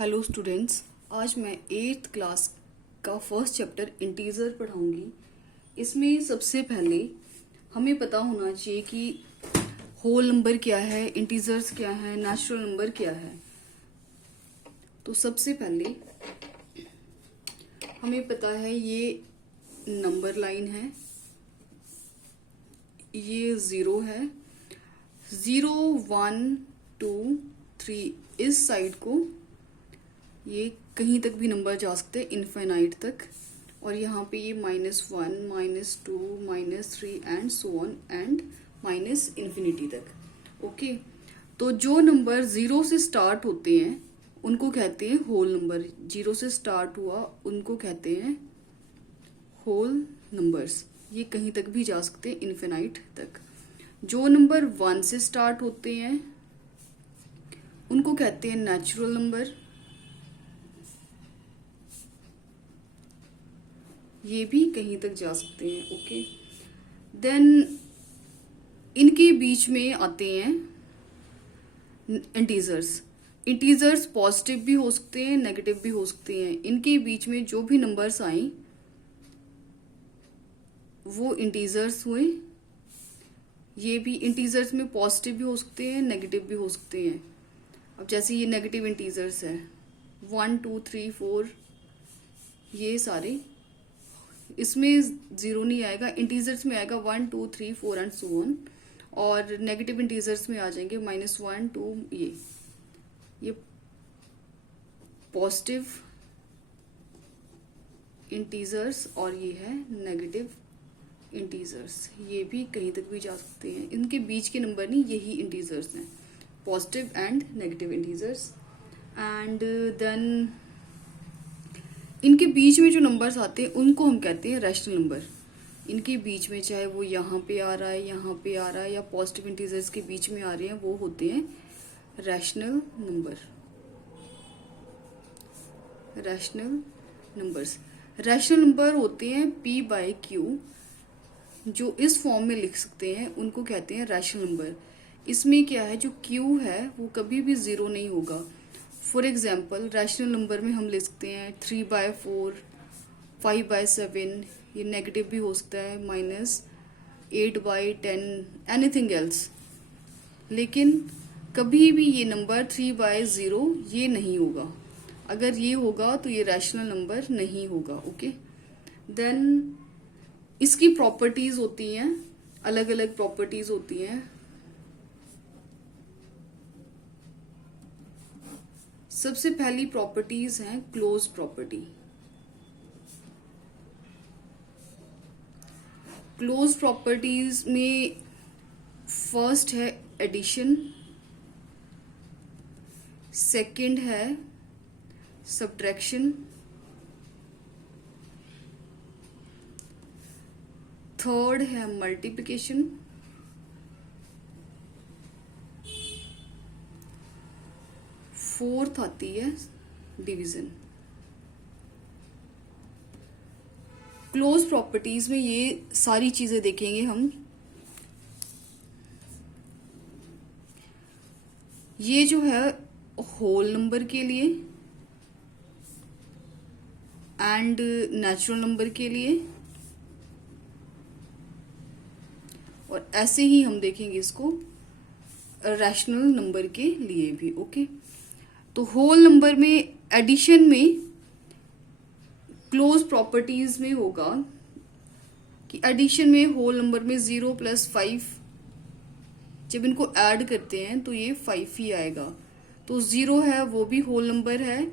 Hello students, आज मैं 8th class का फर्स्ट चैप्टर इंटीजर पढ़ाऊंगी। इसमें सबसे पहले हमें पता होना चाहिए कि होल नंबर क्या है, इंटीजर्स क्या है, नेचुरल नंबर क्या है। तो सबसे पहले हमें पता है ये नंबर लाइन है, ये 0 है, 0 1 2 3 इस साइड को ये कहीं तक भी नंबर जा सकते हैं इनफाइनाइट तक, और यहाँ पे ये -1 -2 -3 and so on and minus infinity तक। ओके, तो जो नंबर 0 से स्टार्ट होते हैं उनको कहते हैं होल नंबर। 0 से स्टार्ट हुआ उनको कहते हैं होल नंबर्स। ये कहीं तक भी जा सकते हैं इनफिनाइट तक। जो नंबर 1 से स्टार्ट होते हैं उनको कहते हैं नेचुरल नंबर। ये भी कहीं तक जा सकते हैं। ओके, देन इनके बीच में आते हैं इंटीजर्स। इंटीजर्स पॉजिटिव भी हो सकते हैं, नेगेटिव भी हो सकते हैं। इनके बीच में जो भी नंबर्स आए वो इंटीजर्स हुए। ये भी इंटीजर्स में पॉजिटिव भी हो सकते हैं, नेगेटिव भी हो सकते हैं। अब जैसे ये नेगेटिव इंटीजर्स है 1 2 3 4, ये सारे इसमें 0 नहीं आएगा, इंटीजर्स में आएगा 1 2 3 4 एंड सो ऑन। और नेगेटिव इंटीजर्स में आ जाएंगे -1 2, ये पॉजिटिव इंटीजर्स और ये है नेगेटिव इंटीजर्स। ये भी कहीं तक भी जा सकते हैं। इनके बीच के नंबर नहीं, यही इंटीजर्स हैं, positive and negative integers. And then इनके बीच में जो नंबर्स आते हैं उनको हम कहते हैं रैशनल नंबर। इनके बीच में चाहे वो यहाँ पे आ रहा है, यहाँ पे आ रहा है, या पॉजिटिव इंटीजर्स के बीच में आ रहे हैं, वो होते हैं rational number. Rational numbers, rational number होते हैं p/q। जो इस फॉर्म में लिख सकते हैं उनको कहते हैं रैशनल नंबर। इसमें क्या है, जो q है वो कभी भी 0 नहीं होगा। फॉर एग्जाम्पल रैशनल नंबर में हम लिख सकते हैं 3/4, 5/7, ये नेगेटिव भी हो सकता है, -8/10, एनीथिंग एल्स। लेकिन कभी भी ये नंबर 3/0 ये नहीं होगा। अगर ये होगा तो ये रैशनल नंबर नहीं होगा। ओके, देन इसकी प्रॉपर्टीज होती हैं, अलग अलग प्रॉपर्टीज होती हैं। सबसे पहली प्रॉपर्टीज हैं क्लोज प्रॉपर्टी। क्लोज प्रॉपर्टीज में फर्स्ट है एडिशन, सेकंड है सब्ट्रैक्शन, थर्ड है मल्टीप्लिकेशन, फोर्थ आती है डिवीजन। क्लोज प्रॉपर्टीज में ये सारी चीजें देखेंगे हम। ये जो है होल नंबर के लिए एंड नेचुरल नंबर के लिए, और ऐसे ही हम देखेंगे इसको रैशनल नंबर के लिए भी। ओके, तो होल नंबर में एडिशन में क्लोज प्रॉपर्टीज में होगा कि एडिशन में होल नंबर में 0 + 5, जब इनको ऐड करते हैं तो ये 5 ही आएगा। तो 0 है वो भी होल नंबर है,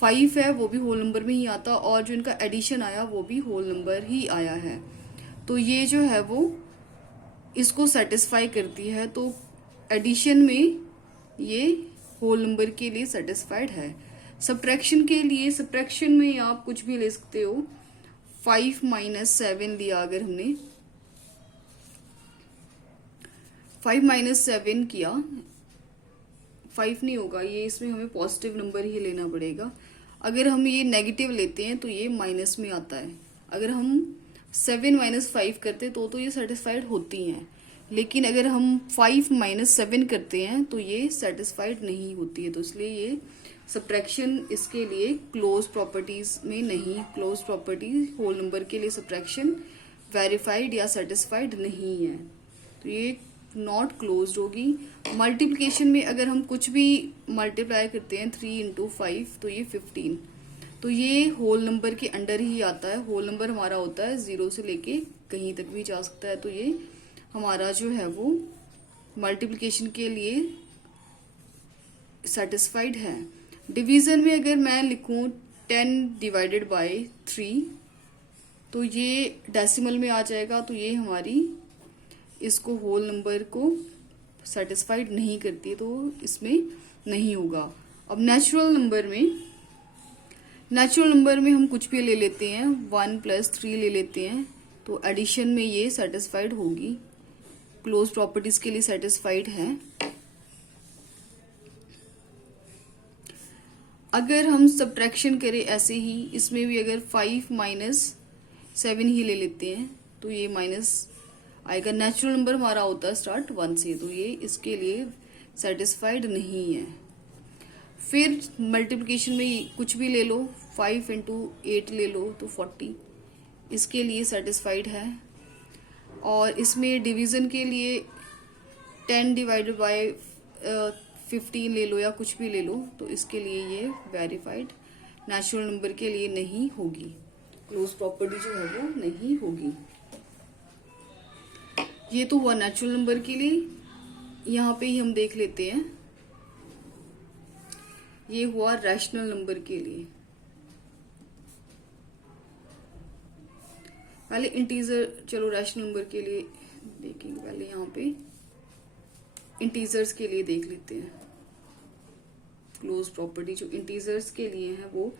5 है वो भी होल नंबर में ही आता, और जो इनका एडिशन आया वो भी होल नंबर ही आया है। तो ये जो है वो इसको सेटिस्फाई करती है। तो एडिशन में ये होल नंबर के लिए सेटिस्फाइड है। सब्ट्रैक्शन के लिए, सब्ट्रैक्शन में आप कुछ भी ले सकते हो। 5 - 7 लिया, अगर हमने 5 - 7 किया, 5 नहीं होगा ये, इसमें हमें पॉजिटिव नंबर ही लेना पड़ेगा। अगर हम ये नेगेटिव लेते हैं तो ये माइनस में आता है। अगर हम 7 - 5 करते तो ये सेटिस्फाइड होती हैं। लेकिन अगर हम 5 माइनस 7 करते हैं तो ये सेटिस्फाइड नहीं होती है। तो इसलिए ये सब्ट्रैक्शन इसके लिए क्लोज प्रॉपर्टीज में नहीं, क्लोज प्रॉपर्टी होल नंबर के लिए सब्ट्रैक्शन वेरीफाइड या सेटिस्फाइड नहीं है, तो ये नॉट क्लोज होगी। मल्टीप्लिकेशन में अगर हम कुछ भी मल्टीप्लाई करते हैं 3 इंटू 5 तो ये 15, तो ये होल नंबर के अंडर ही आता है। होल नंबर हमारा होता है 0 से लेके कहीं तक भी जा सकता है, तो ये हमारा जो है वो मल्टीप्लिकेशन के लिए सेटिस्फाइड है। डिवीजन में अगर मैं लिखूं 10 डिवाइडेड बाय 3 तो ये डेसिमल में आ जाएगा, तो ये हमारी इसको होल नंबर को सेटिस्फाइड नहीं करती है, तो इसमें नहीं होगा। अब नेचुरल नंबर में हम कुछ भी ले लेते हैं, 1 + 3 ले लेते हैं, तो एडिशन में ये सेटिस्फाइड होगी, क्लोज प्रॉपर्टीज के लिए सेटिस्फाइड है। अगर हम सब्ट्रैक्शन करें ऐसे ही, इसमें भी अगर 5 माइनस 7 ही ले लेते हैं तो ये माइनस आएगा। नेचुरल नंबर हमारा होता है स्टार्ट 1 से, तो ये इसके लिए सेटिस्फाइड नहीं है। फिर मल्टीप्लिकेशन में कुछ भी ले लो, 5 इंटू 8 ले लो तो 40, इसके लिए सेटिस्फाइड है। और इसमें डिवीजन के लिए 10 डिवाइडेड बाय 15 ले लो या कुछ भी ले लो, तो इसके लिए ये वेरीफाइड नेचुरल नंबर के लिए नहीं होगी, क्लोज प्रॉपर्टी जो है वो नहीं होगी। ये तो हुआ नेचुरल नंबर के लिए। यहाँ पे ही हम देख लेते हैं, ये हुआ रैशनल नंबर के लिए। पहले इंटीजर, चलो रैशनल नंबर के लिए देखेंगे। पहले यहाँ पे इंटीजर्स के लिए देख लेते हैं क्लोज प्रॉपर्टी, जो इंटीजर्स के लिए है वो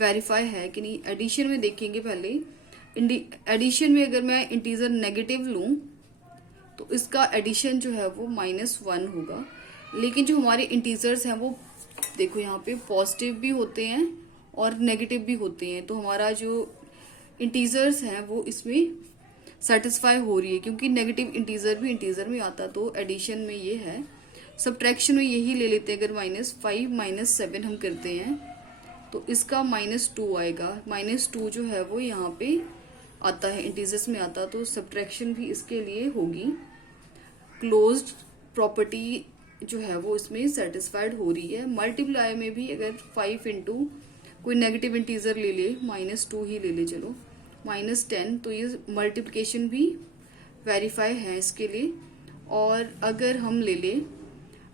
वेरीफाई है कि नहीं। एडिशन में देखेंगे पहले। एडिशन में अगर मैं इंटीजर नेगेटिव लूं तो इसका एडिशन जो है वो -1 होगा, लेकिन जो हमारे इंटीजर्स हैं वो देखो यहाँ पे पॉजिटिव भी होते हैं और नेगेटिव भी होते हैं, तो हमारा जो इंटीजर्स हैं वो इसमें सेटिस्फाई हो रही है, क्योंकि नेगेटिव इंटीजर भी इंटीजर में आता, तो एडिशन में ये है। सब्ट्रैक्शन में यही ले लेते हैं, अगर -5 माइनस 7 हम करते हैं तो इसका -2 आएगा। -2 जो है वो यहाँ पे आता है, इंटीजर्स में आता, तो सब्ट्रैक्शन भी इसके लिए होगी। क्लोज्ड प्रॉपर्टी जो है वो इसमें सेटिस्फाइड हो रही है। मल्टीप्लाई में भी अगर 5 इंटू कोई नेगेटिव इंटीजर ले ले, -2 ही ले ले, चलो -10, तो ये मल्टीप्लिकेशन भी वेरीफाई है इसके लिए। और अगर हम ले ले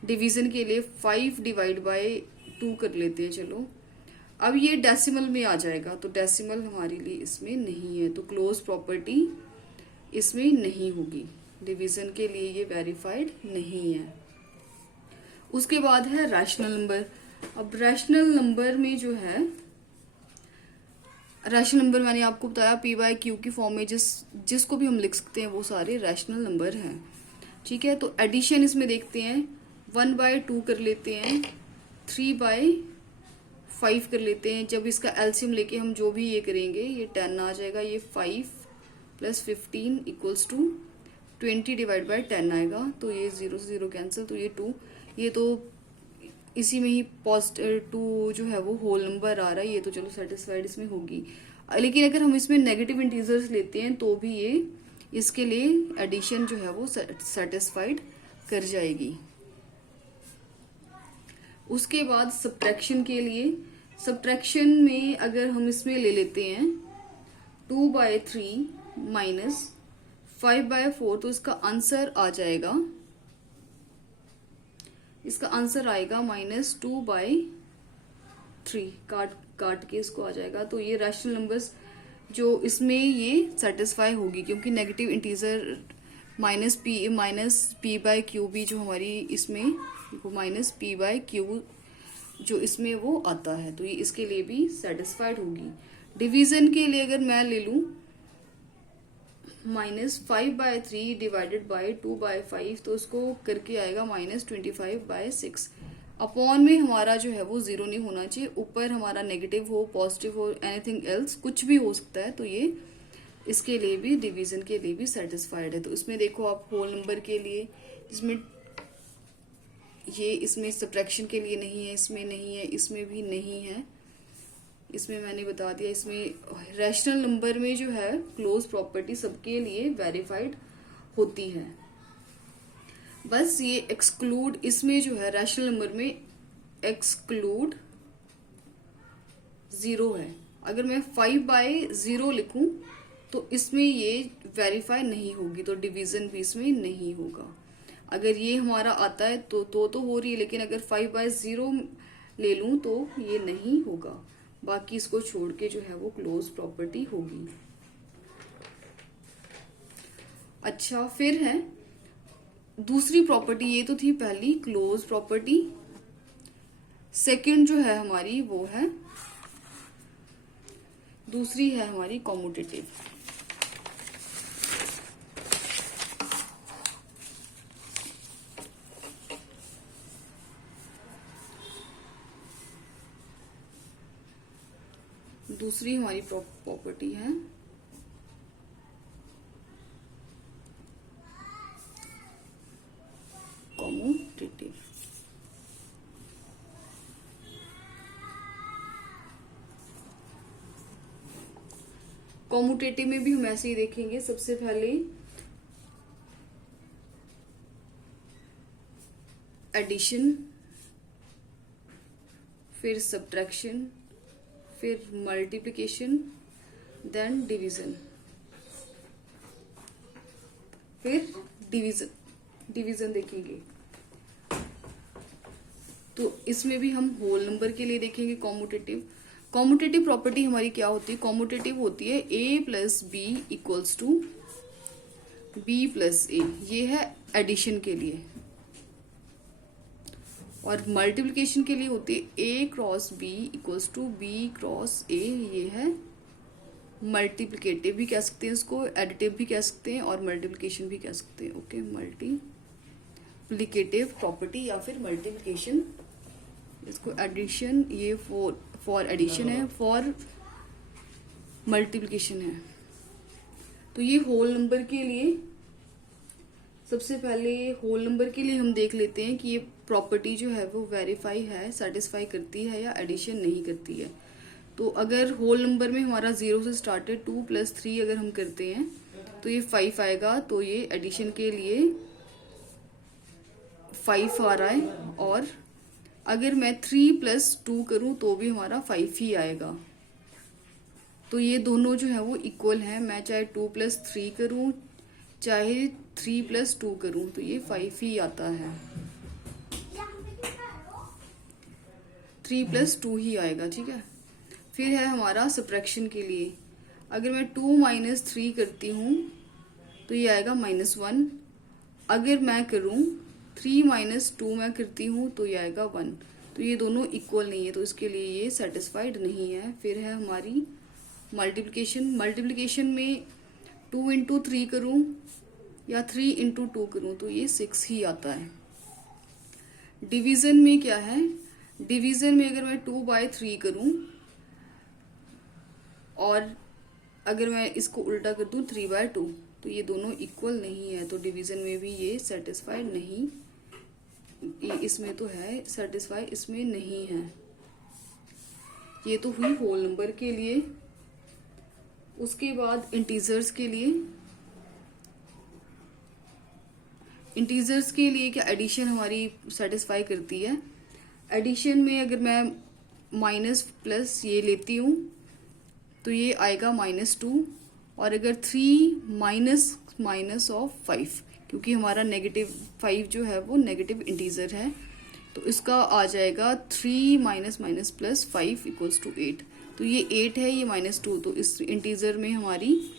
डिवीजन के लिए 5 डिवाइड बाय 2 कर लेते हैं, चलो अब ये डेसिमल में आ जाएगा, तो डेसिमल हमारे लिए इसमें नहीं है, तो क्लोज प्रॉपर्टी इसमें नहीं होगी। डिवीजन के लिए ये वेरीफाइड नहीं है। उसके बाद है रैशनल नंबर। अब रैशनल नंबर में जो है, रैशनल नंबर मैंने आपको बताया p/q की फॉर्म में जिसको भी हम लिख सकते हैं वो सारे रैशनल नंबर हैं, ठीक है। तो एडिशन इसमें देखते हैं, 1/2 कर लेते हैं, 3/5 कर लेते हैं। जब इसका एलसीएम लेके हम जो भी ये करेंगे, ये 10 आ जाएगा, ये 5 + 15 = 20 डिवाइड बाय 10 आएगा, तो ये 0 से 0 कैंसिल, तो ये 2, ये तो इसी में ही +2 जो है वो होल नंबर आ रहा है, ये तो चलो सेटिस्फाइड इसमें होगी। लेकिन अगर हम इसमें नेगेटिव इंटीजर्स लेते हैं तो भी ये इसके लिए एडिशन जो है वो सेटिस्फाइड कर जाएगी। उसके बाद सब्ट्रैक्शन के लिए, सब्ट्रैक्शन में अगर हम इसमें ले लेते हैं 2/3 माइनस 5/4, तो इसका आंसर आ जाएगा, इसका आंसर आएगा -2/3, काट के इसको आ जाएगा। तो ये रैशनल नंबर्स जो इसमें ये सेटिस्फाई होगी, क्योंकि नेगेटिव इंटीजर -p/q भी जो हमारी इसमें -p/q जो इसमें वो आता है, तो ये इसके लिए भी सेटिस्फाइड होगी। डिवीजन के लिए अगर मैं ले लूं -5/3 डिवाइडेड बाय 2/5, तो उसको करके आएगा -25/6। अपॉन में हमारा जो है वो 0 नहीं होना चाहिए, ऊपर हमारा नेगेटिव हो, पॉजिटिव हो, एनीथिंग एल्स कुछ भी हो सकता है, तो ये इसके लिए भी, डिवीजन के लिए भी सेटिस्फाइड है। तो इसमें देखो आप होल नंबर के लिए, इसमें ये, इसमें सब्ट्रैक्शन के लिए नहीं है, इसमें नहीं है, इसमें भी नहीं है, इसमें मैंने बता दिया। इसमें रैशनल नंबर में जो है क्लोज प्रॉपर्टी सबके लिए वेरीफाइड होती है। बस ये एक्सक्लूड, इसमें जो है रैशनल नंबर में एक्सक्लूड 0 है। अगर मैं 5/0 लिखूं तो इसमें ये वेरीफाई नहीं होगी, तो डिवीजन भी इसमें नहीं होगा। अगर ये हमारा आता है तो हो रही है, लेकिन अगर 5/0 ले लूं तो ये नहीं होगा। बाकी इसको छोड़ के जो है वो क्लोज प्रॉपर्टी होगी। अच्छा, फिर है दूसरी प्रॉपर्टी। ये तो थी पहली क्लोज प्रॉपर्टी। सेकंड जो है हमारी वो है, दूसरी है हमारी कॉम्यूटेटिव। दूसरी हमारी प्रॉपर्टी है कॉम्यूटेटिव। कॉम्यूटेटिव में भी हम ऐसे ही देखेंगे। सबसे पहले एडिशन, फिर सब्ट्रैक्शन, फिर मल्टीप्लिकेशन, देन डिवीजन, फिर डिवीजन देखेंगे। तो इसमें भी हम होल नंबर के लिए देखेंगे कॉम्यूटेटिव। कॉम्यूटेटिव प्रॉपर्टी हमारी क्या होती है? कॉम्यूटेटिव होती है a plus B equals to B plus A, ये है एडिशन के लिए। और मल्टीप्लिकेशन के लिए होती है a cross B equals to B cross A, ये है मल्टीप्लिकेटिव भी कह सकते हैं इसको, एडिटिव भी कह सकते हैं और मल्टीप्लिकेशन भी कह सकते हैं। ओके, मल्टीप्लिकेटिव प्रॉपर्टी या फिर मल्टीप्लिकेशन। इसको एडिशन, ये फॉर एडिशन है, फॉर मल्टीप्लिकेशन है। तो ये होल नंबर के लिए, सबसे पहले होल नंबर के लिए हम देख लेते हैं कि ये प्रॉपर्टी जो है वो वेरीफाई है, सेटिस्फाई करती है या एडिशन नहीं करती है। तो अगर होल नंबर में हमारा 0 से स्टार्टेड 2 + 3 अगर हम करते हैं तो ये 5 आएगा, तो ये एडिशन के लिए 5 आ रहा है। और अगर मैं 3 + 2 करूं तो भी हमारा 5 ही आएगा। तो ये दोनों जो है वो इक्वल है। मैं चाहे 2 + 3 करूं चाहे 3 + 2 करूं तो ये 5 ही आता है, 3 + 2 ही आएगा। ठीक है, फिर है हमारा सब्ट्रैक्शन के लिए। अगर मैं 2 - 3 करती हूँ तो ये आएगा -1। अगर मैं करूँ 3 - 2 मैं करती हूँ तो ये आएगा 1। तो ये दोनों इक्वल नहीं है, तो इसके लिए ये सेटिस्फाइड नहीं है। फिर है हमारी मल्टीप्लिकेशन। मल्टीप्लिकेशन में 2 × 3 करूँ या 3 × 2 करूँ तो ये 6 ही आता है। डिवीजन में क्या है? डिवीजन में अगर मैं 2/3 करूँ और अगर मैं इसको उल्टा कर दूं 3/2 तो ये दोनों इक्वल नहीं है, तो डिवीजन में भी ये सेटिस्फाइड नहीं, इसमें तो है सेटिस्फाई, इसमें नहीं है। ये तो हुई होल नंबर के लिए। उसके बाद इंटीजर्स के लिए, इंटीजर्स के लिए क्या एडिशन हमारी सेटिस्फाई करती है। एडिशन में अगर मैं माइनस प्लस ये लेती हूँ तो ये आएगा -2, और अगर 3 माइनस ऑफ 5, क्योंकि हमारा नेगेटिव 5 जो है वो नेगेटिव इंटीजर है, तो इसका आ जाएगा 3 - +5 = 8। तो ये 8 है, ये -2, तो इस इंटीजर में हमारी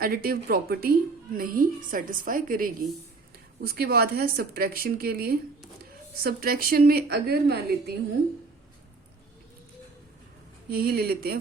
एडिटिव प्रॉपर्टी नहीं सेटिस्फाई करेगी। उसके बाद है सब्ट्रैक्शन के लिए। सब्ट्रैक्शन में अगर मैं लेती हूँ, यही ले लेते हैं